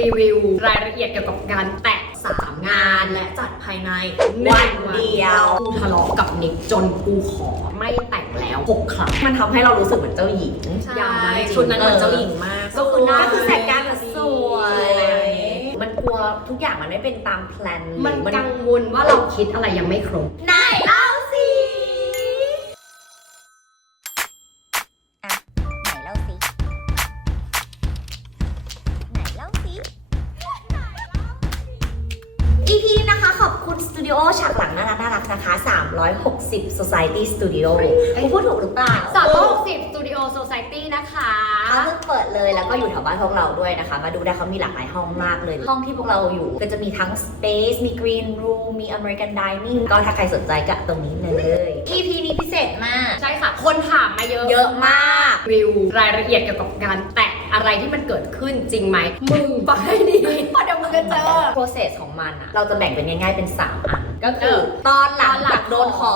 รีวิวรายละเอียดเกี่ยวกับการแตะสามงานและจัดภายในหวังนเดียวกูทะเลาะกับนิกจนกูขอไม่แต่งแล้วหกครั้งมันทำให้เรารู้สึกเหมือนเจ้าหญิงยาวมากจริงชุดนั้นเหมือนเจ้าหญิงมากก็คือหน้าก็คือแต่งการแบบสวยสวยมันกลัวทุกอย่างมันไม่เป็นตามแพลนมันหรือกังวลว่าเราคิดอะไรยังไม่ครบไหนเล่าสิ โอฉากหลังน่ารักน่ารักนะคะ 360 Society Studio กูพูดถูกหรือเปล่าสามร้อยหกสิบสตูดิโอโซซตี้นะคะเขาเพิ่งเปิดเลยแล้วก็อยู่แถวบ้านพวกเราด้วยนะคะ มาดูได้เขามีหลากหลายห้องมากเลย ห้องที่พวกเราอยู่ ก็จะมีทั้ง Space มี Green Room มี American Dining ก็ถ้าใครสนใจก็ตรงนี้เลย EP นี้พิเศษมาก ใช่ค่ะ คนถามมาเยอะ เยอะมาก รีวิวรายละเอียดเกี่ยวกับการแตะ อะไรที่มันเกิดขึ้นจริงไหมมึงไปดีเพราะเดี๋ยวมึงจะเจอ process ของมันอะเราจะแบ่งเป็นง่ายๆเป็น 3 อัน ก็คืเอออตอนหลังจากโดนขอ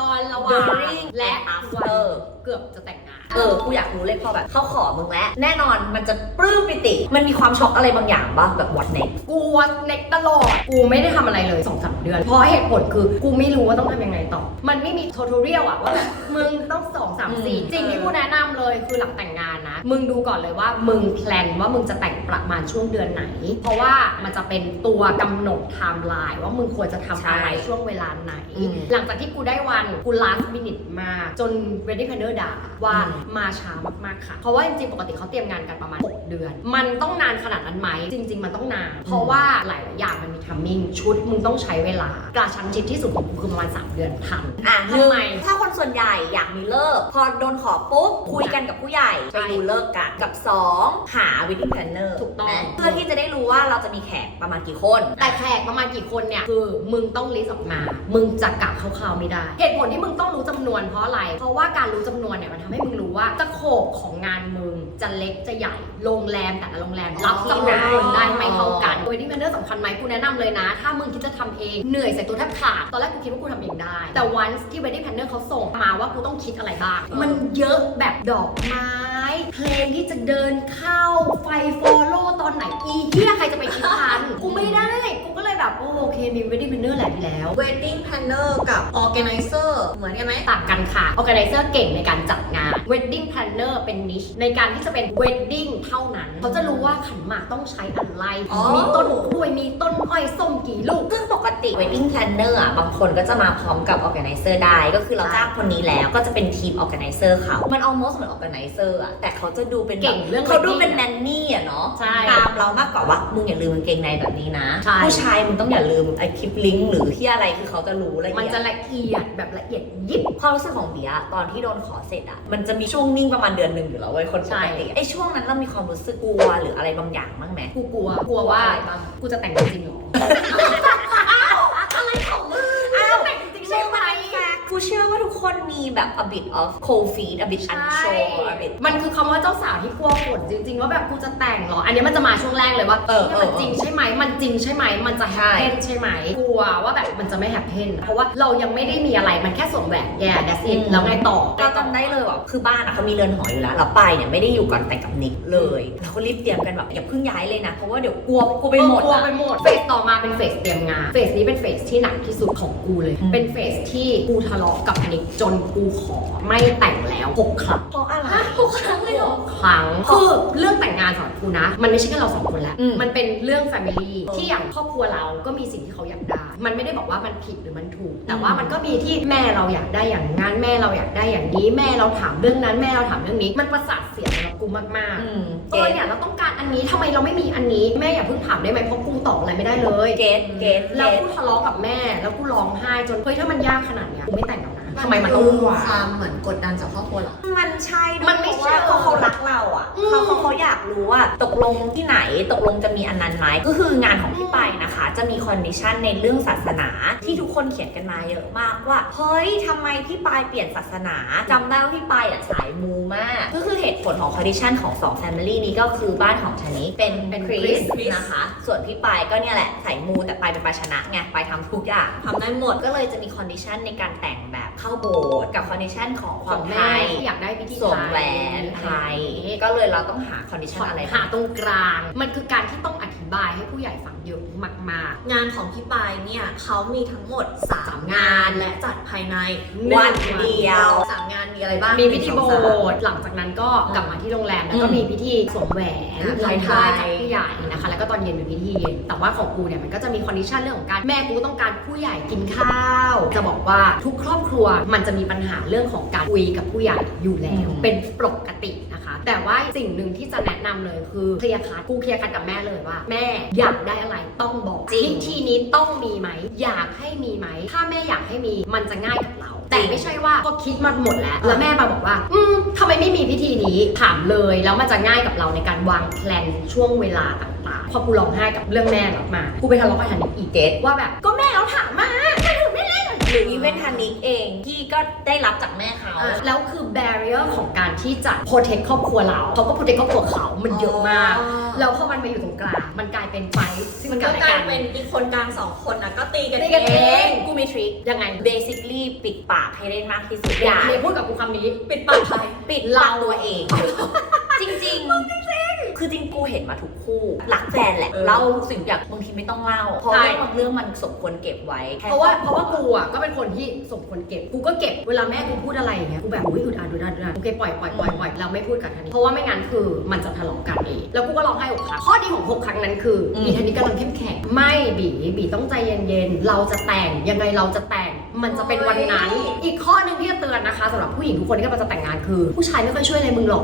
ตอนระหว่าง during และ after เกือบจะแต่งงาน เออ กูอยากรู้เลยพอแบบเขาขอมึงแล้ว แน่นอนมันจะปลื้มปิติ มันมีความช็อกอะไรบางอย่างบ้างแบบวัดเน็กกูวัดเน็กตลอด กูไม่ได้ทำอะไรเลย2อสเดือน เพราะเหตุผลคือกูไม่รู้ว่าต้องทำยังไงต่อ มันไม่มีทูทอเรียลอะว่าแบบมึงต้องสองสามสี่อืมสิ่งที่กูแนะนำเลยคือหลังแต่งงานนะ มึงดูก่อนเลยว่ามึงแพลนว่ามึงจะแต่งประมาณช่วงเดือนไหน เพราะว่ามันจะเป็นตัวกำหนดไทม์ไลน์ว่ามึงควรจะทำอะไรช่วงเวลาไหนอืมหลังจากที่กูได้วันกู last minute มาก จน wedding planner ด่าว่าอืมมาช้ามากๆค่ะ เพราะว่าจริงๆ ปกติเขาเตรียมงานกันประมาณ 6 เดือน มันต้องนานขนาดนั้นไหม จริง ๆ มันต้องนาน เพราะว่าหลายๆอย่างมันมีทัมมิ่งชุดมึงต้องใช้เวลากระชั้นชิดที่สุดของกูคือประมาณ3เดือนทันอะทำไมถ้าคนส่วนใหญ่อยากมีเลิก พอโดนขอปุ๊บคุยกันกับผู้ใหญ่ใช่ไปดูเลิกกันกับ 2 หา wedding planner ถูกต้องนะเพื่อที่จะได้รู้ว่าเราจะมีแขกประมาณกี่คน แต่แขกประมาณกี่คนเนี่ยคือมึงต้องลิสต์ออกมา มึงจะกลับคร่าวๆไม่ได้ เหตุผลที่มึงต้องรู้จำนวนเพราะอะไร เพราะว่าการรู้จำนวนเนี่ยมันทำให้มึงรู้ว่าตะโขบของงานมึงจะเล็กจะใหญ่ โรงแรมแต่ละโรงแรมรับจำนวนคนได้ไม่เท่ากัน โดยที่มันเรื่องสำคัญไหมกูแนะนำเลยนะ ถ้ามึงคิดจะทำเอง เหนื่อยใส่ตัวแทบขาด ตอนแรกกูคิดว่ากูทำเองได้ แต่วันที่ wedding planner เขาส่งมาว่ากูต้องคิดอะไรบ้าง มันเยอะแบบดอกไม้ เพลงที่จะเดินเข้า ไฟฟอลโล่ตอนไหน อีเหี้ยใครจะไปคิดทัน กูไม่ได้ กูก็เลยแบบโอโอเคมี wedding planner แหละดีแล้ว wedding planner กับ organizer เหมือนกันไหมต่างกันค่ะ organizer เก่งในการจัดงาน wedding planner เป็น niche ในการที่จะเป็น wedding เท่านั้น เขาจะรู้ว่าขันหมากต้องใช้อะไร อ๋อ มีต้นกล้วยมีต้นอ้อยส้มกี่ลูก ซึ่งปกติ wedding planner อะ บางคนก็จะมาพร้อมกับ organizer ได้ ก็คือเราจ้างคนนี้แล้วก็จะเป็นทีม organizer เขา มัน almost เหมือน organizer อะ แต่เขาจะดูเป็นแบบเก่งเรื่องเขาดู wedding เป็นอะแนนนี่อะเนาะ ใช่ตามเรามากกว่าว่า มึงอย่าลืมกางเกงในแบบนี้นะ ใช่ ผู้ชายมึงต้องอย่าลืมไอคลิปลิงก์หรือที่อะไรคือเขาจะรู้ละเอียด มันจะละเอียดแบบละเอียดยิบความรู้สึกของเบียร์ตอนที่โดนขอเสร็จอะมันจะมีช่วงนิ่งประมาณเดือนหนึ่งอยู่แล้วเว้ยคนปใช่กติไอช่วงนั้นเรามีความรู้สึกกลัวหรืออะไรบางอย่างบ้างไหมกูกลัว กลัวว่า กูจะแต่งจริงเหรอ เชื่อว่าทุกคนมีแบบ a bit of cold feet a bit ใช่ unsure a bit มันคือคำว่าเจ้าสาวที่กลัวฝนจริง ๆ ว่าแบบกูจะแต่งเหรอ อันนี้มันจะมาช่วงแรกเลยว่าเออนี่ยมันเออจริงใช่ไหม มันจริงใช่ไหม มันจะแฮใช่ปเพนใช่ไหม กลัวว่าแบบมันจะไม่แฮปเพนเพราะว่าเรายังไม่ได้มีอะไร มันแค่สวมแหวนแย่ that's it แล้วไงต่อ เราจำได้เลยว่าคือบ้านอะเขามีเรือนหออยู่แล้วเราไปเนี่ยไม่ได้อยู่ก่อนแต่งกับนิกเลยเราก็รีบเตรียมกันแบบอย่าเพิ่งย้ายเลยนะเพราะว่าเดี๋ยวกลัวกลัวไปหมดกลัวอะ ไปหมด เฟสต่อมาเป็นเฟสเตรียมงาน เฟสนี้เป็นเฟสที่หนักที่สุดของกูเลย อืม เป็นเฟสที่กูทะเลาะกับนิกจนกูขอไม่แต่งแล้วหกครั้งเพราะอะไรหกครั้งเลยหรอ ครั้งคือเรื่องแต่งงานสำหรับกูนะ มันไม่ใช่แค่เราสองคนแล้ว อืม มันเป็นเรื่อง Family เออที่อย่างครอบครัวเราก็มีสิ่งที่เขาอยากได้ มันไม่ได้บอกว่ามันผิดหรือมันถูก แต่ว่ามันก็มีที่แม่เราอยากได้อย่างงั้นแม่เราอยากได้อย่างนี้ แม่เราถามเรื่องนั้นแม่เราถามเรื่องนี้ มันประสาทเสียสำหรับกูมากอืมๆเกเออตเนี่ยเราต้องการอันนี้ทำไมเราไม่มีอันนี้แม่อย่าเพิ่งถามได้ไหมเพราะกูตอบอะไรไม่ได้เลย เกตเกตแล้วกูทะเลาะกับแม่แล้วกูร้องไห้จนเฮ้ยถ้ามันยากขนาดเนี้ยกูไม่แต่ง ทำไมมันต้องวุ่นวาย ความเหมือนกดดันจากครอบครัวเหรอ มันใช่ด้วยมันไม่เพราะว่าใช่เพราะเขารักเราอะอืมเขาเขาเขาอยากรู้ว่าตกลงที่ไหนตกลงจะมีอันนั้นไหมก็คืองานของพี่ไปนะคะ จะมีคอนดิชันในเรื่องศาสนาที่ทุกคนเขียนกันมาเยอะมากว่าเฮ้ยทำไมพี่ปายเปลี่ยนศาสนาจำได้ว่าพี่ปายอะสายมูมาก ก็คือเหตุผลของคอนดิชันของสองแฟมิลี่นี้ก็คือบ้านของชนิเป็นเป็นคริส Christ นะคะ ส่วนพี่ปายก็เนี่ยแหละสายมูแต่ปายเป็นปายชนะไงปายทำทุกอย่าง ทำได้หมด ก็เลยจะมีคอนดิชันในการแต่งแบบเข้าโบสถ์กับคอนดิชันของความไทยที่อยากได้พิธีสวมแหวนไทย ก็เลยเราต้องหาคอนดิชันอะไรหาตรงกลาง มันคือการที่ต้องอธิผู้ใหญ่ฟังเยอะ มากงานของพี่ปายเนี่ยเขามีทั้งหมด 3 งานและจัดภายในๆวันเดียวสามงานมีอะไรบ้างมีพิธีโบหนึ่งสองสามสถ์หลังจากนั้นก็กลับมาที่โรงแรมแล้วก็อืมมีพิธีสวมแหวนอะไทยไททายยกับผู้ใหญ่นะคะ แล้วก็ตอนเย็นเป็นพิธีเย็น แต่ว่าของกูเนี่ยมันก็จะมีคอนดิชันเรื่องของการแม่กูต้องการผู้ใหญ่กินข้าว จะบอกว่าทุกครอบครัวมันจะมีปัญหาเรื่องของการคุยกับผู้ใหญ่อยู่แล้ว เป็นปกตินะคะ แต่ว่าสิ่งหนึ่งที่จะแนะนำเลยคือเคลียร์คัดกูเคลียร์คัดกับแม่เลยว่า แม่อยากได้อะไรต้องบอกจริงพิธีนี้ต้องมีไหมอยากให้มีไหม ถ้าแม่อยากให้มีมันจะง่ายกับเรา แต่ไม่ใช่ว่าพอคิดมาหมดแล้ว แล้วแม่มาบอกว่า อืมทำไมไม่มีพิธีนี้ถามเลยแล้วมันจะง่ายกับเราในการวางแพลนช่วงเวลาต่างๆพอกูร้องไห้กับเรื่องแม่กลับมากูไปทะเลาะกับทันอีกเก็ตว่าแบบก็แม่เราถามมา หรืออีเวนทันนิกเองที่ก็ได้รับจากแม่เขา แล้วคือ barrier ของการที่จะ protect ครอบครัวเราเขาก็ protect ครอบครัวเขา มันเยอะมากแล้วพอมันมาอยู่ตรงกลาง มันกลายเป็นไฟซึ่งมันกัก็นและกลากัยนเป็น อีกคนกลางสองคนนะก็ตีกันตีกันเองกูมีทริคยังไง basically ปิดปากให้ได้มากที่สุดอย่าพูดกับกูคำนี้ ปิดปากใคร ปิดปากตัวเอง จริงจริงๆ คือจริงกูเห็นมาทุกคู่รักแฟนแหละเออเล่าสิ่งอยากบางทีไม่ต้องเล่าเพราะใช่ เรื่องบางเรื่องมันสมควรเก็บไว้แค่เพราะว่าเพราะว่ากูอะก็เป็นคนที่สมควรเก็บกูก็เก็บเวลาแม่กูพูดอะไรอย่างเงี้ยกูแบบอุ้ยอึดอัดอึดอัดอึดอัดโอเคปล่อยปล่อยปล่อยปล่อยเราไม่พูดกับทันนี้เพราะว่าไม่งั้นคือมันจะทะเลาะกันเองแล้วกูก็ร้องไห้หกครั้งข้อดีของหกครั้งนั้นคือออีทันนี้กำลังเข้มแข็งไม่บีบีต้องใจเย็นๆเราจะแต่งยังไงเราจะแต่ง มันจะเป็นวันนั้น อีกข้อหนึ่งที่จะเตือนนะคะสำหรับผู้หญิงทุกคนที่กำลังจะแต่งงานคือ ผู้ชายไม่ค่อยช่วยอะไรมึงหรอก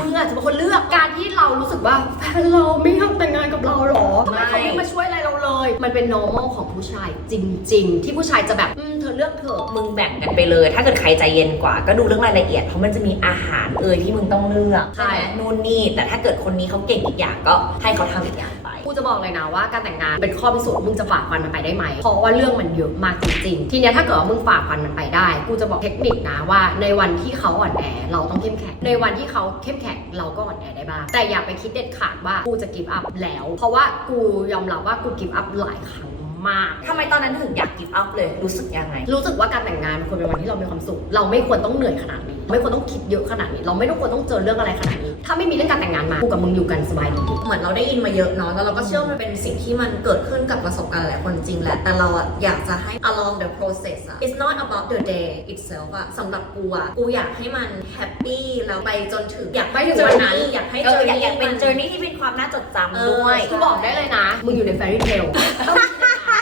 มึงอาจจะเป็นคนเลือกการที่เรารู้สึกว่าแฟนเราไม่อยากแต่งงานกับเราหรอทำไมเขาไม่มาช่วยอะไรเราเลย มันเป็น normal ของผู้ชายจริง ๆ ที่ผู้ชายจะแบบอืมเธอเลือกเถอะมึงแบ่งกันไปเลย ถ้าเกิดใครใจเย็นกว่า ก็ดูเรื่องรายละเอียด เพราะมันจะมีอาหารเอ่ยที่มึงต้องเลือกใช่ใช่ไหมนู่นนี่ แต่ถ้าเกิดคนนี้เขาเก่งอีกอย่างก็ให้เขาทำอีกอย่างไปกู จะบอกเลยนะว่าการแต่งงานเป็นข้อพิสูจน์ว่ามึงจะฝ่าฟันมันไปได้ไหม เพราะว่าเรื่องมันเยอะมากจริงๆ ทีเนี้ยถ้าเกิดว่ามึงฝ่าฟันมันไปได้ กูจะบอกเทคนิคนะว่า ในวันที่เขาอ่อนแอเราต้องเข้มแข็ง ในวันที่เขาเข้มแข็งเราก็อ่อนแอได้บ้าง แต่อย่าไปคิดเด็ดขาดว่ากูจะกิฟต์อัพแล้ว เพราะว่ากูยอมรับว่ากูกิฟต์อัพหลายครั้งมาก ทำไมตอนนั้นถึงอยาก give up เลย รู้สึกยังไง รู้สึกว่าการแต่งงานมันควรเป็นวันที่เรามีความสุข เราไม่ควรต้องเหนื่อยขนาดนี้ ไม่ควรต้องคิดเยอะขนาดนี้ เราไม่ต้องควรต้องเจอเรื่องอะไรขนาดนี้ ถ้าไม่มีเรื่องการแต่งงานมากูกับมึงอยู่กันสบายดีเหมือนเราได้ยินมาเยอะเนาะแล้วเราก็เชื่อว่ามันเป็นสิ่งที่มันเกิดขึ้นกับประสบการณ์หลายคนจริงแหละแต่เราอะอยากจะให้ along the process อะ it's not about the day itself อะสำหรับกูอะกูอยากให้มัน happy แล้วไปจนถึงอยากไปถึงวันนั้นอยากให้เออ journey อยากอยากเป็นมั journey ที่เป็นความน่าจดจำเออด้วยกูบอกได้เลยนะมึงอยู่ในแฟรี่เทล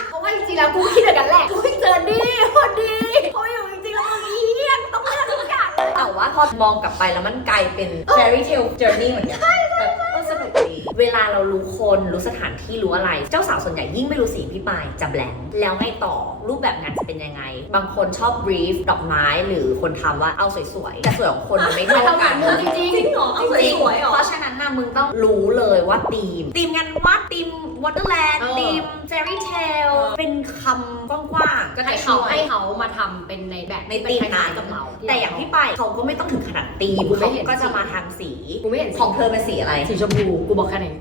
เพราะว่าจริงๆแล้วกูคิดอย่างนั้นแหละกูเจอดีพอดี ว่าพอมองกลับไปแล้วมันกลายเป็น fairy tale journey เหมือนกันแบบเออสนุกดีเวลาเรารู้คนรู้สถานที่รู้อะไร เจ้าสาวส่วนใหญ่ยิ่งไม่รู้สีพี่ปายจะแบงค์แล้วไงต่อ รูปแบบงานจะเป็นยังไง บางคนชอบ brief ดอกไม้หรือคนทำว่าเอาสวยๆ แต่สวยของคนมันไม่เท่าไม่เท่ากักันนมึงจริงจริงเหรอเอาจริงสวยๆเหรอ เพราะฉะนั้นนะมึงต้องรู้เลยว่าธีมธีมงานวัดธีมวอเตอร์แลนด์เออธีม fairy tale เป็นคำกว้างๆก็ให้จะเขาช่วยให้เขามาทำเป็นในแบบในที่ธีเป็นมคล้านั้ยนๆกับเรา แต่อย่างที่ไปเขาก็ไม่ต้องถึงขนาดธีมกูไม่เขาเห็น ก็จะสีมาทางสี กูไม่เห็นของเธอเป็นสีอะไร สีชมพูกูบอกแค่นี้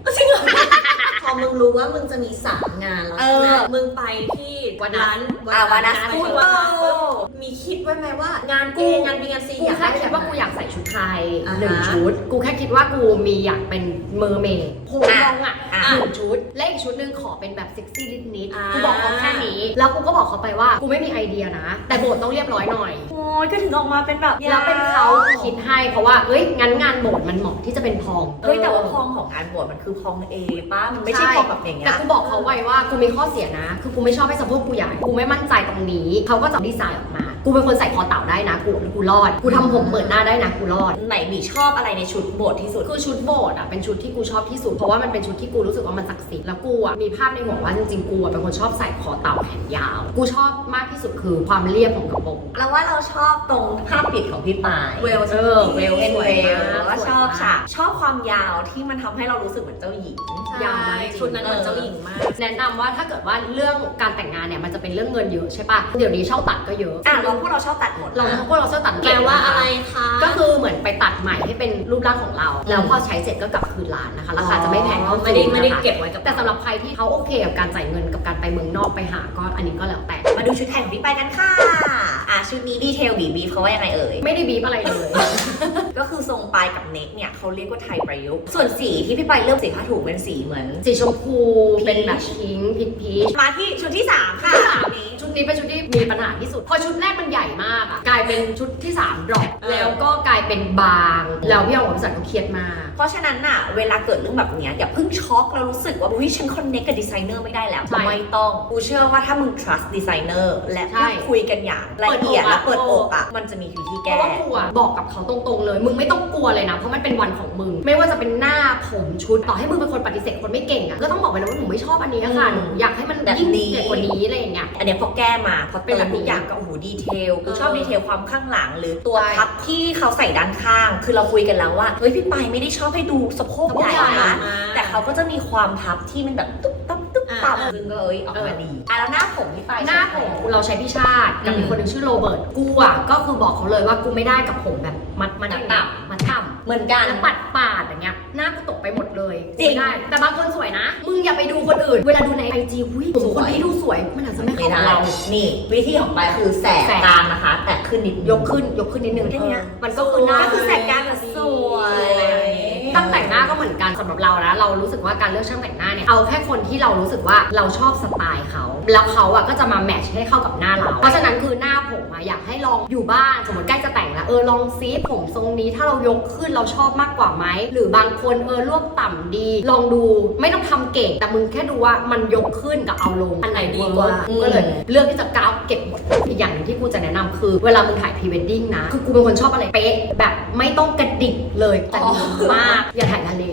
พอมึงรู้ว่ามึงจะมีสามงานแล้วใช่ไหมเออมึงไปที่วันนั้นอะวันนั้นที่ฟูวันโตนั้นมีคิดไว้ไหมว่างานกู A งาน B งาน C กูอยากแค่ได้คิดแบบว่าไหนกูอยากใส่ชุดไทยอ่าฮะ หนึ่งชุด กูแค่คิดว่ากูมีอยากเป็นเมอร์เมดโหมองอะอะหนึ่งชุด และอีกชุดหนึงขอเป็นแบบเซ็กซี่นิดนิดๆอ่ากูบอกเขาแค่นี้ แล้วกูก็บอกเขาไปว่า กูไม่มีไอเดียนะ แต่โบทต้องเรียบร้อยหน่อยโอ้ ยก็ถึงออกมาเป็นแบบแล้วเป็นเขาคิดให้เพราะว่าเอ้ยงั้นงานโบสถ์มันเหมาะที่จะเป็นพองเฮ้ยแต่ว่าพองของงานบวชมันคือพองเอป้ามันไม่ใช่พองแบบอย่างเงี้แต่ยกูบอกเขาไว้ว่ากูมีข้อเสียนะ คือกูไม่ชอบให้สะโพกกูใหญ่กูไม่มั่นใจตรงนี้เขาก็จะดีไซน์ออกมา กูเป็นคนใส่คอเต่าได้นะกูกูรอด กูทำผมเปิดหน้าได้นะกูรอด ไหนมีชอบอะไรในชุดโบสถ์ที่สุด คือชุดโบสถ์อะเป็นชุดที่กูชอบที่สุดเพราะว่ามันเป็นชุดที่กูรู้สึกว่ามันศักดิ์สิทธิ์แล้วกูอะมีภาพในหัวว่าจริงๆกูอะเป็นคนชอบใส่คอเต่าแขนยาว กูชอบมากที่สุดคือความเรียบของกระโปรง เราว่าเราชอบตรงภาพปิดของพี่ปายเวลเออเวลเป็นสวเวยลมากแล้วก็ชอบสวยมาก ฉากชอบความยาวที่มันทำให้เรารู้สึกเหมือนเจ้าหญิง ยาวมากจริง ชุดนั้นเหมือนเจ้าหญิงมาก แนะนำว่าถ้าเกิดว่าเรื่องการแต่งงานเนี่ยมันจะเป็นเรื่องเงินเยอะใช่ปะเดี๋ยวนี้ช่องตัดก็เยอะ อะเราพวกเราชอบตัดหมดเรานะพวกเราชอบตัดแปลว่าอะไรคะก็คือเหมือนไปตัดใหม่ให้เป็นรูปร่างของเรา แล้วพอใช้เสร็จก็กลับคืนร้านนะคะราคาจะไม่แพงเท่าไม่ได้ฟิล์ไม่ได้นะคะเก็บไว้กับแต่สำหรับใครที่เขาโอเคกับการจ่ายเงินกับการไปเมืองนอกไปหาก็อันนี้ก็แล้วแต่มาดูชุดไทยของพี่ปายกันค่ะอะชุดนี้ดีเทลบีบีเขาว่ายังไงเอ่ยไม่ได้บีบอะไรเลย ก็คือทรงปลายกับเน็กเนี่ยเขาเรียกว่าไทยประยุกต์ส่วนสีที่พี่ปายเลือกสีผ้าถุงเป็นสีเหมือน สีชมพู Peach เป็นแบบพิงค์พิชพีชมาที่ชุดที่3ค่ะชุดที่สามนี้ชุดนี้เป็นชุดที่มีปัญหาที่สุดพอชุดแรกมันใหญ่มากอะกลายเป็นชุดที่3ดรอปเออแล้วก็กลายเป็นบางแล้วพี่เอาของบริษัทก็เครียดมาก เพราะฉะนั้นน่ะเวลาเกิดเรื่องแบบเนี้ยอย่าเพิ่งช็อกแล้วรู้สึกว่าอุ้ยฉันคอนเนคกับดีไซเนอร์ไม่ได้แล้วใช่ไม่ต้องกูเชื่อว่าถ้ามึง trust ดีไซเนอร์และใช่พูดคุยกันอย่างละเอียดเปิดอกอะและเปิดอกอะมันจะมีวิธีเพแก้ ราะว่ากูอะบอกกับเขาตรงๆเลย มึงไม่ต้องกลัวเลยนะ เพราะมันเป็นวันของมึง ไม่ว่าจะเป็นหน้าผมชุด ต่อให้มึงเป็นคนปฏิเสธคนไม่เก่งอะก็ต้องบอกไปเลยว่าหนูไม่ชอบอันนี้อะค่ะหนูอยากให้มันแบบยิ่งนี้เด็ดกว่านี้อะไรอย่างเงี้ย อันเนี้ยพอแก้มาพอเป็นเติแบมบนี้ทุกอย่างก็โอ้โหดีเทลกูเออชอบดีเทลความข้างหลัง หรือตัวใช่พับที่เขาใส่ด้านข้าง คือเราคุยกันแล้วว่าเฮ้ยพี่ปายไม่ได้ชอบให้ดูสะโพกสะโพกใหญ่ใหญ่นะแต่เขาก็จะมีความพับที่มันแบบตุ๊บตับตุ๊บตับอ่าซึ่งก็เอ้ยออกเอมาอดีอะแล้วหน้าผมพี่ปายหน้าใช้ผมใครเราใช้พี่ชาติกับอืมอีกคนหนึ่งชื่อโรเบิร์ตกูอะก็คือบอกเขาเลยว่ากูไม่ได้กับผมแบบมัดมัดมัดต่ำต่ำมัดต่ำ เหมือนกัน แล้วปัดปาดอย่างเงี้ยหน้ากูตกไปหมดเลยจริง ไม่ได้ แต่บางคนสวยนะ มึงอย่าไปดูคนอื่น เวลาดูในไอจีหุ้ยผมสวยคนนี้ดูสวย มันอาจจะไม่ไม่เข้ากับได้เรานี่ วิธีของปายคือแสกแสก กลางนะคะ แต่ขึ้นนิดยกขึ้นยกขึ้นนิดนึงแค่เนี้ยเออมันก็คือหน้าก็คือแสกกลาง สำหรับเรานะเรารู้สึกว่าการเลือกช่างแต่งหน้าเนี่ยเอาแค่คนที่เรารู้สึกว่าเราชอบสไตล์เขาแล้วเขาอะก็จะมาแมทช์ให้เข้ากับหน้าเรา เพราะฉะนั้นคือหน้าผมอะอยากให้ลองอยู่บ้านสมมติใกล้จะแต่งแล้วเออลองซีผมทรงนี้ถ้าเรายกขึ้นเราชอบมากกว่าไหมหรือบางคนเออรวบต่ำดี ลองดูไม่ต้องทำเก่งแต่มึงแค่ดูว่ามันยกขึ้นกับเอาลงอันไหนดีกว่าอืมก็เลยเลือกที่จะก้าวเก็บหมดอีกอย่างหนึงที่กูจะแนะนำคือ เวลามึงถ่ายพรีเวดดิ้งนะคือกูเป็นคนชอบอะไรเป๊ะแบบไม่ต้องกระดิกเลยแต่ดีมากอย่าถ่ายทะเล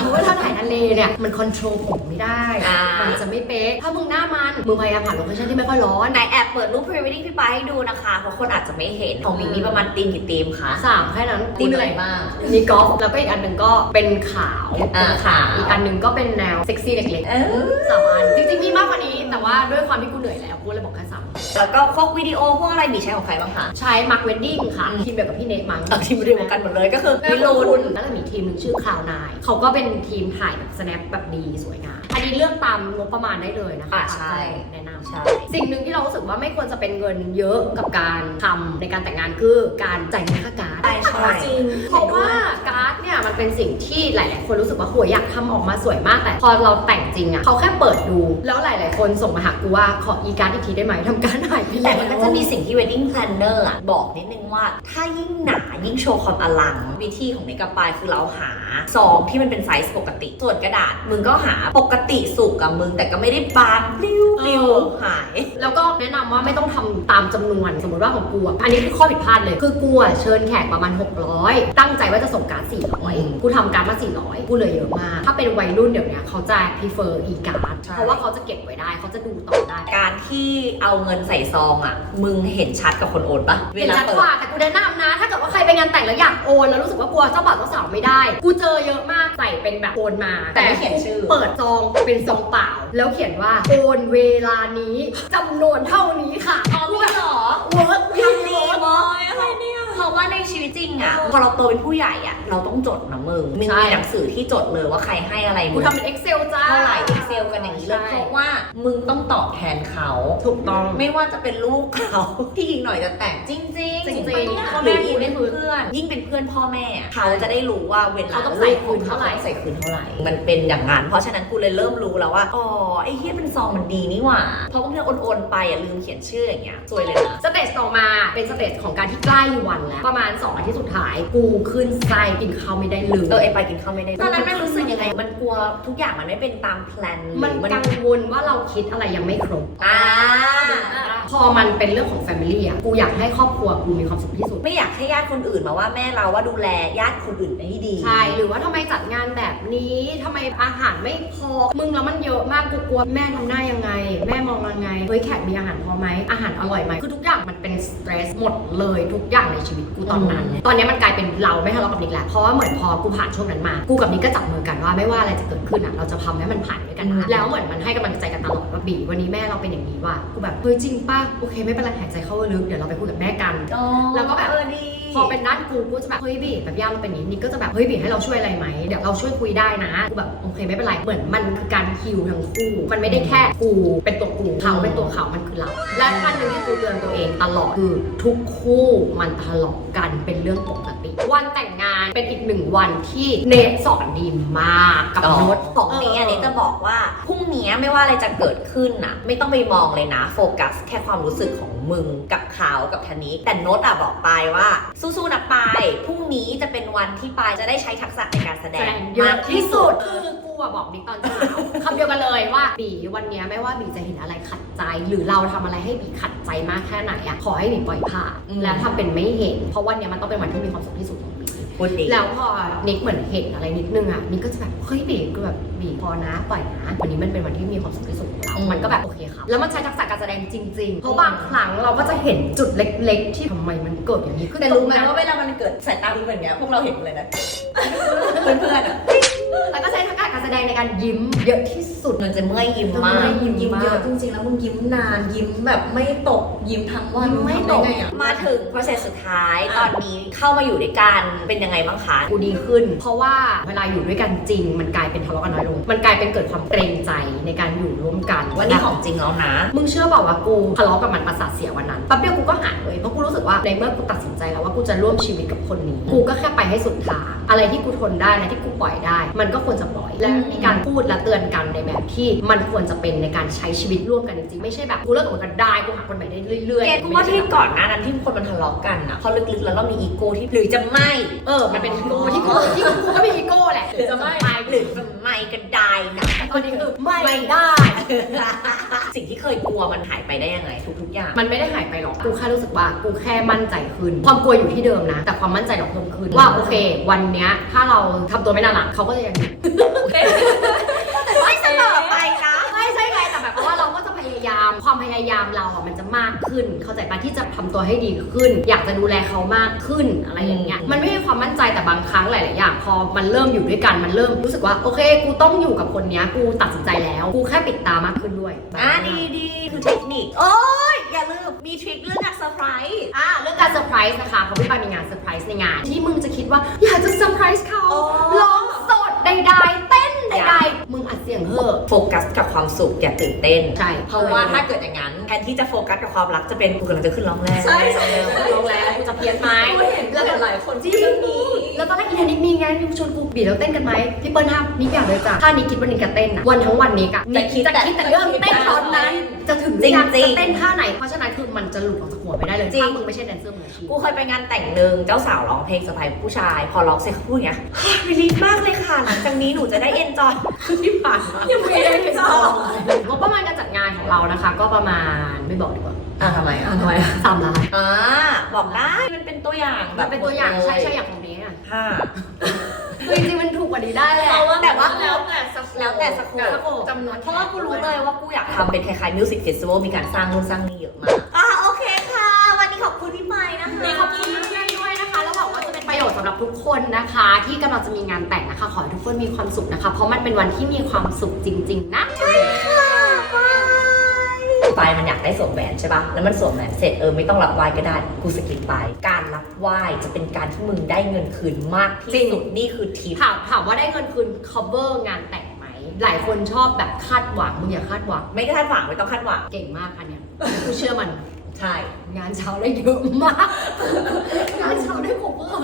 เพราะว่าถ้าถ่ายทะเลเนี่ยมันคอนโทรลผมไม่ได้ อ่ามั มันจะไม่เป๊ะ ถ้ามึงหน้ามันมึงพยายามหาโลเคชั่นที่ไม่ค่อยร้อนไหนแอบเปิดรูป pre wedding พี่ปายให้ดูนะคะเพราะคนอาจจะไม่เห็นของบิ๊กมีประมาณตีมกี่ตีมคะ สามแค่นั้นตีมกูอะไรยบ้าง มีกอล์ฟแล้วก็อีกอันหนึ่งก็เป็นขาวอ่าเป็นขาว อีกอันหนึ่งก็เป็นแนวเซ็กซี่เล็กเออ ๆสามอันจริงๆมีมากกว่านี้แต่ว่าด้วยความที่กูเหนื่อยแล้วกูเลยบอกแค่สามแล้วก็พวกวิดีโอพวกอะไรบีใช้ของใครบ้างคะ ใช้มาร์คเวดดิ้งค่ะอืมทีมเดียวกับพี่เนทมังเอาทีมเดียวกันหมดเลยก็คือวิวิลูลูนนแล้วก็มีทีมหนึ่งชื่อคลาวนายเขาก็เป็นทีมถ่ายแบบ snap แบบดีสวยงามอันนี้เลือกตามงบประมาณได้เลยนะคะอะใช่ แนะนำ ใช่ สิ่งหนึ่งที่เรารู้สึกว่าไม่ควรจะเป็นเงินเยอะกับการทำในการแต่งงานคือการจ่ายเงินค่าการ์ดใช่ใช่ จริงเพราะว่าการ์ดเนี่ยมันเป็นสิ่งที่หลาย ๆ คนรู้สึกว่าโหยอยากทำออกมาสวยมากแต่พอเราแต่งจริงอะเขาแค่เปิดดู แล้วหลาย ๆ คนส่งมาหากูว่าขออีการ์ดอีกทีได้ไหมทำการหายไปแต่แล้ว มันก็จะมีสิ่งที่ wedding planner อะบอกนิดนึงว่า ถ้ายิ่งหนายิ่งโชว์ความอลัง วิธีของในกระปายคือเราหาซองที่มันเป็นไซส์ปกติ ส่วนกระดาษมึงก็หาปกติสุกกับมึง แต่ก็ไม่ได้บางปลิ้วปลิวหาย แล้วก็แนะนำว่าไม่ต้องทำตามจำนวน สมมติว่าของกูอะอันนี้คือข้อผิดพลาดเลย คือกูอะเชิญแขกประมาณ 600 ตั้งใจว่าจะส่งการ์ดอืม400 กูทำการ์ดมา 400 กูเหลือเยอะมาก ถ้าเป็นวัยรุ่นเดี๋ยวนี้เขาจะ prefer e การ์ดใช่ เพราะว่าเขาจะเก็บไว้ได้ เขาจะดูต่อได้ การที่เอาเงินใส่ซองอะ มึงเห็นชัดกับคนโอนปะเวลากว่าแต่กูแนะนำนะ ถ้าเกิดว่าใครไปงานแต่งแล้วอยากโอนแล้วรู้สึกว่ากลัวเจ้าบ่าวเจ้าสาวไม่ได้ กูเจอเยอะมากใส่เป็นแบบโอนมาแต่ไม่เขียนชื่อ เปิดซองเป็นซองเปล่า แล้วเขียนว่าโอนเวลานี้จำนวนเท่านี้ค่ะ อ๋อมีเหรอ เวิร์กทำดี ราะว่าในชีวิตจริงอะพอเราโตเป็นผู้ใหญ่อะเราต้องจดนะมึงมึงมีหนังสือที่จดเลยว่าใครให้อะไรกูมึงทำเป็น Excel จ้า เท่าไหร่ Excel กันอย่างนี้เลยใช่เพราะว่ามึงต้องตอบแทนเขา ถูกต้อง ไม่ว่าจะเป็นลูกเขา ที่อีกหน่อยจะแต่งจริงๆจริงๆปะเนี่ยพ่อหแม่รือกูอีกนี่เป็นคือเพื่อน ยิ่งเป็นเพื่อนพ่อแม่อะเขาจะได้รู้ว่าเวลาเขาต้องใส่คืนเท่าไหร่ ใส่คืนเท่าไหร่ มันเป็นอย่างนั้น เพราะฉะนั้นกูเลยเริ่มรู้แล้วว่าอ๋อไอ้เฮียเป็นซองมันดีนี่หว่าเพราะบางทีโอนๆไปอะลืมเขียนชื่ออย่างเงี้ยซวยเลยนะ สเตจต่อมาเป็นสเตจของการที่ใกล้วันแล้วประมาณ2อาทิตย์สุดท้าย กูขึ้นไส้กินข้าวไม่ได้เลยเออไอไปกินข้าวไม่ได้ตอนนั้นมันรู้สึกยังไง มันกลัวทุกอย่างมันไม่เป็นตามแพลนหรือมันกังวลว่าเราคิดอะไรยังไม่ครบอ่าพอมันเป็นเรื่องของแฟมิลี่อะกูอยากให้ครอบครัวกูมีความสุขที่สุด ไม่อยากให้ญาติคนอื่นมาว่าแม่เราว่าดูแลญาติคนอื่นให้ดี ใช่ หรือว่าทำไมจัดงานแบบนี้ทำไมอาหารไม่พอ มึงแล้วมันเยอะมากกูกลัวแม่ทำหน้ายังไง แม่มองยังไง เฮ้ยแขกมีอาหารพอไหมอาหารอร่อยไหมคือทุกอย่างมัน เป็นสเตรสหมดเลยทุกอย่างในชีวิตกูตอนนั้นอืมตอนนี้มันกลายเป็นเราไม่ทะเลาะกับนิกแล้วเพราะว่าเหมือนพอกูผ่านช่วงนั้นมา กูกับนิกก็จับมือกันว่าไม่ว่าอะไรจะเกิดขึ้นอะเราจะทำให้มันผ่านไปด้วยกันนะแล้วเหมือนมันให้กำลังใจกันตลอดว่าบีวันนี้แม่เราเป็นอย่างนี้ว่ะกูแบบเฮ้ยจริงป่ะโอเค ไม่เป็นไรหายใจเข้าลึกเดี๋ยวเราไปคุยกับแม่กันแล้วก็แบบเออดีพอเป็นด้านกูกูจะแบบเฮ้ยบีแบบย่าเราเป็นอย่างนี้นิกก็จะแบบเฮ้ยบีให้เราช่วยอะไรไหมเดี๋ยวเราช่วยคุยได้นะกูแบบโอเคไม่เป็นไรเหมือนมันคือการฮิวทั้งคู่มันไม่ได้แค่กูเป็นตัวกูเขาเป็นตัวเขามันคือเราและอันหนึ่งที่กูเตือนตัวเองตลอดคือทุกคู่มันทะเลาะกันเป็นเรื่องปกติ วันแต่งงานเป็นอีกหนึ่งวันที่เนทสอนดีมากกับต่อโน้ตของนี้อันนี้จะบอกว่าพรุ่งนี้ไม่ว่าอะไรจะเกิดขึ้นน่ะไม่ต้องไปมองเลยนะโฟกัส แค่ความรู้สึกของมึงกับเขากับธนิกแต่โน้ตอะบอกปายว่า สู้ๆนะปายพรุ่งนี้จะเป็นวันที่ปายจะได้ใช้ทักษะในการแสดแสงดงเยอะที่สุดเอ คืออกูอะบอกนิกตอนเช้าคำเดียวกันเลยว่าบีวันเนี้ยไม่ว่าบีจะเห็นอะไรขัดใจ หรือเราทำอะไรให้บีขัดใจมากแค่ไหนอะขอให้บีปล่อยผ่านอืมแล้วทำเป็นไม่เห็น เพราะวันเนี้ยมันต้องเป็นวันที่มีความสุขที่สุดของบีพูดดีแล้วพอนิกเหมือนเห็นอะไรนิดนึงอะนิกก็จะแบบเฮ้ยบีก็แบบบีพอนะปล่อยนะวันนี้มันเป็นวันที่มีความสุขที่สุดของเราอืมมันก็แบบโอเคครับแล้วมันใช้ทักษะการแสดงจริงๆเพราะบางครั้งเราก็จะเห็นจุดเล็ก ๆ ที่ทำไมมันเกิดอย่างนี้ขึ้นแต่รู้ไหมตงนั้นว่าเวลามันเกิดสายตาพี่แบบเนี้ยพวกเราเห็นหมดเลยนะเพื่อนๆอะ แล้วก็ใช้ทักษะการแสดงในการยิ้มเยอะที่สุดมันจะเมื่อยยิ้มมากยิ้มยิ้มเยอะจริงๆ แล้วมึงยิ้มนานยิ้มแบบไม่ตกยิ้มทั้งวันยิ้มไม่ตกทำด้ไงอะมาถึง process สุดท้ายตอนนี้เข้ามาอยู่ด้วยกันเป็นยังไงบ้างคะกูดีขึ้น เพราะว่าเวลาอยู่ด้วยกันจริง มันกลายเป็นทะเลาะกันน้อยลง มันกลายเป็นเกิดความเกรงใจในการอยู่ร่วมกันวันนี้ของจริงแล้วนะ มึงเชื่อเปล่าว่ากูทะเลาะกับมันประสาทเสียวันนั้นแป๊บเดียวกูก็หายเลยเพราะกูรู้สึกว่าในเมื่อกูตัดสินใจแล้วว่ากูจะร่วมชีวิตกับคนนี้ กูก็แค่ไปให้สุดทางอะไรที่กูทนได้อะไรที่กูปล่อยได้มันก็ควรจะปล่อย และมีการพูดและเตือนกันในแบบที่มันควรจะเป็นในการใช้ชีวิตร่วมกันจริงๆไม่ใช่แบบกูเลิกกับมันก็ได้กูหาคนใหม่ได้เรื่อยเกดกูว่าที่ก่อนหน้านั้นที่คนมันทะเลาะกันอะเพราะลึกๆแล้วเรามีอีโก้ที่หรือจะไม่เออมันเป็นกูที่กูที่กูก็มีอีโก้แหละหรือจะไม่หรือจะไม่ก็ได้นะตอนนี้คือไม่ได้สิ่งที่ เคยกลัวมันหายไปได้ยังไงทุกๆอย่าง มันไม่ได้หายไปหรอกกูแค่รู้สึกว่ากูแค่มั่นใจขึ้น ความกลัวอยู่ที่เดิมนะ แต่ความมั่นใจเราเพิ่มขึ้นว่าโอเค วันเนี้ยถ้าเราทำตัวไม่น่ารักเขาก็จะยังอยู่ ความพยายามเราอะมันจะมากขึ้น เข้าใจปะที่จะทำตัวให้ดีขึ้น อยากจะดูแลเขามากขึ้นอะไรอย่างเงี้ยอืมมันไม่มีความมั่นใจแต่บางครั้งหลายๆอย่างพอมันเริ่มอยู่ด้วยกันมันเริ่มรู้สึกว่าโอเค กูต้องอยู่กับคนเนี้ยกูตัดสินใจแล้วกูแค่ปิดตามากขึ้นด้วยอะดีดีคือเทคนิคโอ้ยอย่าลืมมีทริคเรื่องการเซอร์ไพรส์อะเรื่องการเซอร์ไพรส์นะคะเพราะพี่ปามีงานเซอร์ไพรส์ในงาน ที่มึงจะคิดว่าอยากจะเซอร์ไพรส์เขาอ๋อร้องสดใดๆเต้นใดๆมึงอัดเสียงเหอะโฟกัสกับความสุขอย่าตื่นเต้น ใช่เพราะว่าถ้าเกิดอย่างนั้นแทนที่จะโฟกัสกับความรักจะเป็นกูกำลังจะขึ้นร้องแรกใช่ใช่ร้องแล้วกูจะเพี้ยนไหมกูเห็นแล้วหลายคนที่เรื่องนี้ แล้วตอนแรกอีทันนิกมีไงพี่ชวนกูบีแล้วเต้นกันไหมพี่เปิ้ลห้ามนิกอยากเลยจ้ะถ้านิกคิดว่านิกจะเต้นนะวันทั้งวันนิกอะจะคิดจะคิดแต่เรื่องเต้นตอนนั้น จะถึงหรือยังจริงๆจะเต้นท่าไหนเพราะฉะนั้นคือมันจะหลุดออกจากหัวไปได้เลยจริง ถ้ามึงไม่ใช่แดนเซอร์มืออาชีพกูเคยไปงานแต่งหนึ่งเจ้าสาวร้องเพลงสะพายผู้ชาย พอร้องเสร็จเขาพูดอย่างเงี้ยรีลีฟมากเลยค่ะหลังจากนี้หนูจะได้เอนจอยที่ผ่านมายังไม่ได้จองงบประมาณการจัดงานของเรานะคะ ก็ประมาณไม่บอกดีกว่าอะทำไมอะทำไมสามล้านอ่าบอกได้มันเป็นตัวอย่างแบมันบเป็นตัวอย่างลใช่ใช่อย่างของ นี้อะค่ะคือจริงๆมันถูกกว่านี้ได้แหละแต่ว่าแล้วแต่สโคปแล้วแต่สโคปจำนวนเพราะว่ากูรู้เลยว่ากูอยากทำเป็นคล้ายๆมิวสิกเฟสติวัลมีการสร้างนู่นสร้างนี่เยอะมาก อะโอเคค่ะ วันนี้ขอบคุณพี่ไปนะคะมีขอบคุณเพื่อนๆด้วยนะคะ แล้วหวังว่าจะเป็นประโยชน์สำหรับทุกคนนะคะ ที่กำลังจะมีงานแต่งนะคะ ขอให้ทุกคนมีความสุขนะคะ เพราะมันเป็นวันที่มีความสุขจริง ๆ นะ ไปมันอยากได้สวมแหวนใช่ปะแล้วมันสวมแหวนเสร็จเออไม่ต้องรับไหว้ก็ได้ กูสกิปไปการรับ ไหว้จะเป็นการที่มึงได้เงินคืนมากจริที่งสุดนี่คือทิปถามถามว่าได้เงินคืน cover งานแต่งไหมหลายคนชอบแบบคาดหวังมึงอย่าคาดหวังไม่คาดหวังไม่ต้องคาดหวังเก่งมากอันเนี้ยกูเชื่อมันใช่ งานเช้าได้เยอะมาก งานเช้าได้ cover